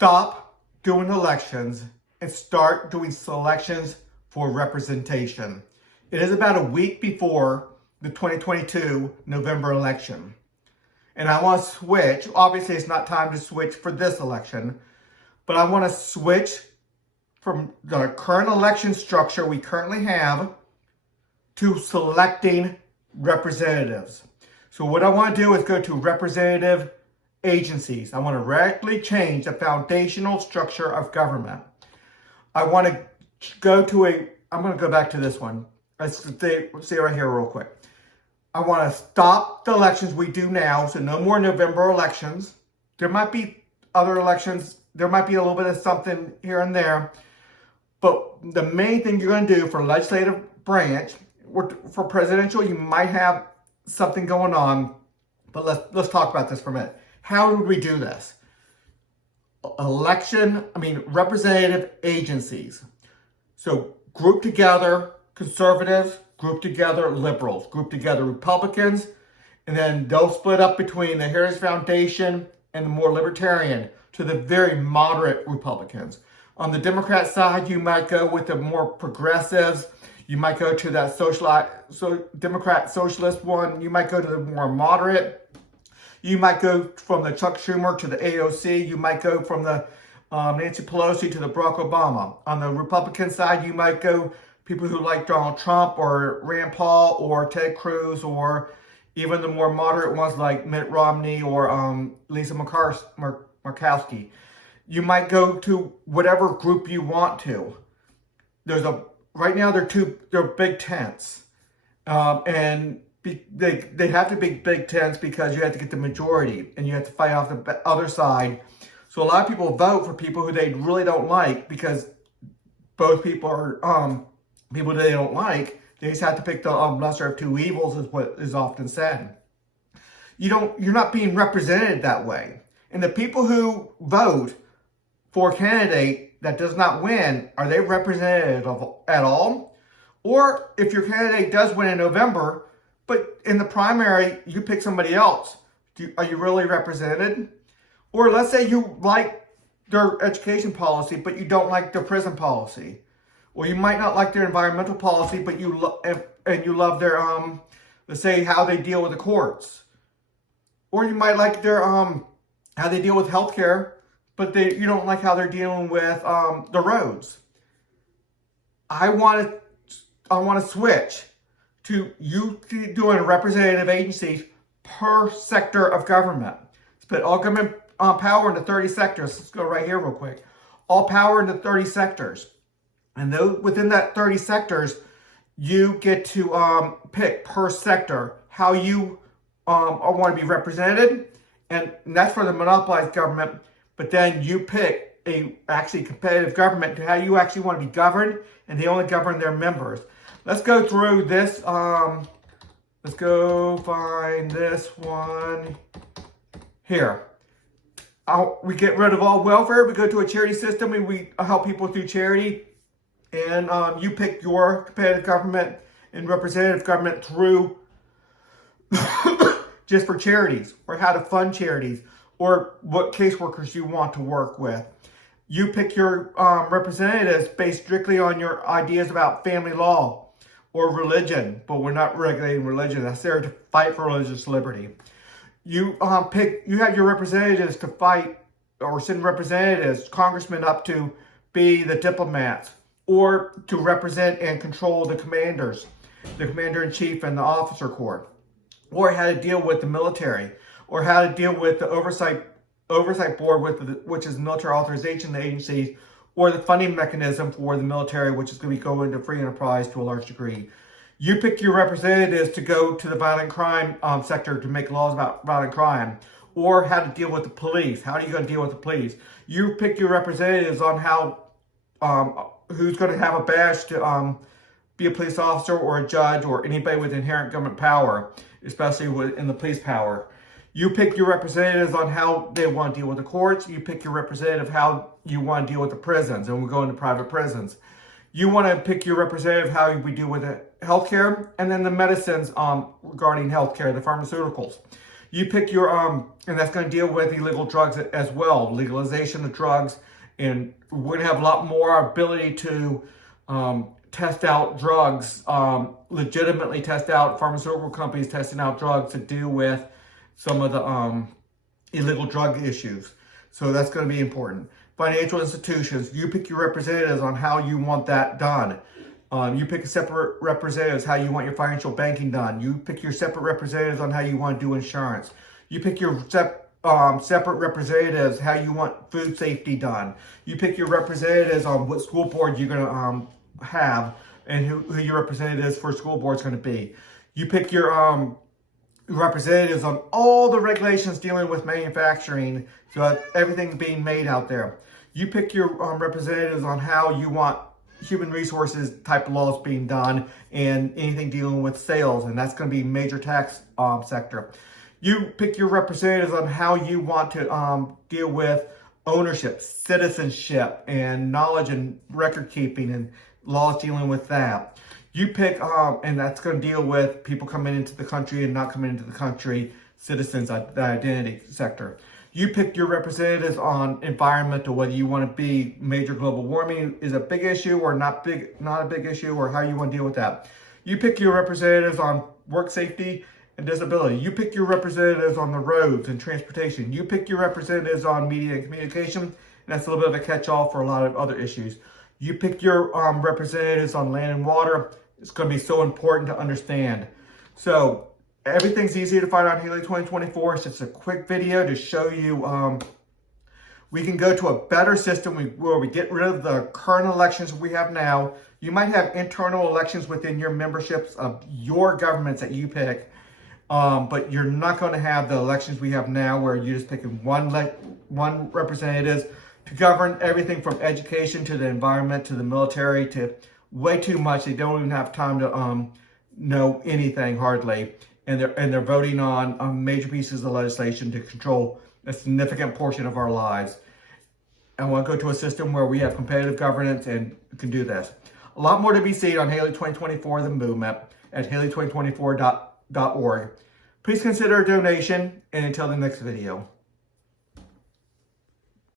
stop doing elections and start doing selections for representation. It is about a week before the 2022 November election. And I want to switch. Obviously, it's not time to switch for this election, but I want to switch from the current election structure we currently have to selecting representatives. So what I want to do is go to representative agencies. I want to radically change the foundational structure of government. I want to go to I'm going to go back to this one. Let's see right here real quick. I want to stop the elections we do now, so no more November elections. There might be other elections. There might be a little bit of something here and there. But the main thing you're going to do for legislative branch, for presidential, you might have something going on. But let's talk about this for a minute. How would we do this? Representative agencies. So group together conservatives, group together liberals, group together Republicans, and then they'll split up between the Heritage Foundation and the more libertarian to the very moderate Republicans. On the Democrat side, you might go with the more progressives. You might go to that Democrat socialist one. You might go to the more moderate. You might go from the Chuck Schumer to the AOC. You might go from the Nancy Pelosi to the Barack Obama. On the Republican side, you might go people who like Donald Trump or Rand Paul or Ted Cruz, or even the more moderate ones like Mitt Romney or Lisa Murkowski. You might go to whatever group you want to. Right now they're big tents, and they have to be big tents because you have to get the majority and you have to fight off the other side. So a lot of people vote for people who they really don't like because both people are people they don't like. They just have to pick the lesser of two evils, is what is often said. You're not being represented that way. And the people who vote for a candidate that does not win, are they represented at all? Or if your candidate does win in November, but in the primary you pick somebody else, are you really represented? Or let's say you like their education policy, but you don't like their prison policy. Or you might not like their environmental policy, but you love their let's say how they deal with the courts. Or you might like their how they deal with healthcare, but you don't like how they're dealing with the roads. I want to switch to you doing representative agencies per sector of government. Split all government power into 30 sectors. Let's go right here real quick. All power into 30 sectors. And within that 30 sectors, you get to pick per sector how you want to be represented. And that's for the monopolized government. But then you pick a actually competitive government to how you actually want to be governed. And they only govern their members. Let's go through this. Let's go find this one here. We get rid of all welfare. We go to a charity system and we help people through charity. And you pick your competitive government and representative government through just for charities, or how to fund charities, or what caseworkers you want to work with. You pick your representatives based strictly on your ideas about family law or religion, but we're not regulating religion. That's there to fight for religious liberty. You have your representatives to fight or send representatives, congressmen up to be the diplomats, or to represent and control the commanders, the commander-in-chief and the officer corps, or how to deal with the military, or how to deal with the oversight board, which is military authorization agencies, or the funding mechanism for the military, which is going to go into free enterprise to a large degree. You pick your representatives to go to the violent crime sector to make laws about violent crime, or how to deal with the police. How are you going to deal with the police? You pick your representatives on how who's going to have a badge to be a police officer or a judge or anybody with inherent government power, especially in the police power. You pick your representatives on how they want to deal with the courts. You pick your representative how you want to deal with the prisons, and we'll go into private prisons. You want to pick your representative how we deal with healthcare, and then the medicines regarding healthcare, the pharmaceuticals. You pick your, and that's going to deal with illegal drugs as well, legalization of drugs. And we're going to have a lot more ability to test out drugs, legitimately test out pharmaceutical companies testing out drugs to deal with some of the illegal drug issues. So that's going to be important. Financial institutions, you pick your representatives on how you want that done. You pick a separate representatives how you want your financial banking done. You pick your separate representatives on how you want to do insurance. You pick your separate representatives how you want food safety done. You pick your representatives on what school board you're going to have and who your representatives for school board is going to be. You pick your representatives on all the regulations dealing with manufacturing, so that everything being made out there. You pick your representatives on how you want human resources type of laws being done and anything dealing with sales, and that's going to be major tax sector. You pick your representatives on how you want to deal with ownership, citizenship, and knowledge and record keeping and laws dealing with that. You pick, and that's going to deal with people coming into the country and not coming into the country, citizens, the identity sector. You pick your representatives on environmental, whether you want to be major global warming is a big issue or not a big issue, or how you want to deal with that. You pick your representatives on work safety and disability. You pick your representatives on the roads and transportation. You pick your representatives on media and communication, and that's a little bit of a catch-all for a lot of other issues. You pick your representatives on land and water. It's going to be so important to understand. So everything's easy to find on Haley 2024. It's just a quick video to show you we can go to a better system where we get rid of the current elections we have now. You might have internal elections within your memberships of your governments that you pick, but you're not going to have the elections we have now where you're just picking one representative to govern everything from education to the environment to the military to way too much. They don't even have time to know anything hardly. And they're voting on major pieces of legislation to control a significant portion of our lives. I want to go to a system where we have competitive governance and can do this. A lot more to be seen on Haley 2024, the movement, at haley2024.org. Please consider a donation, and until the next video.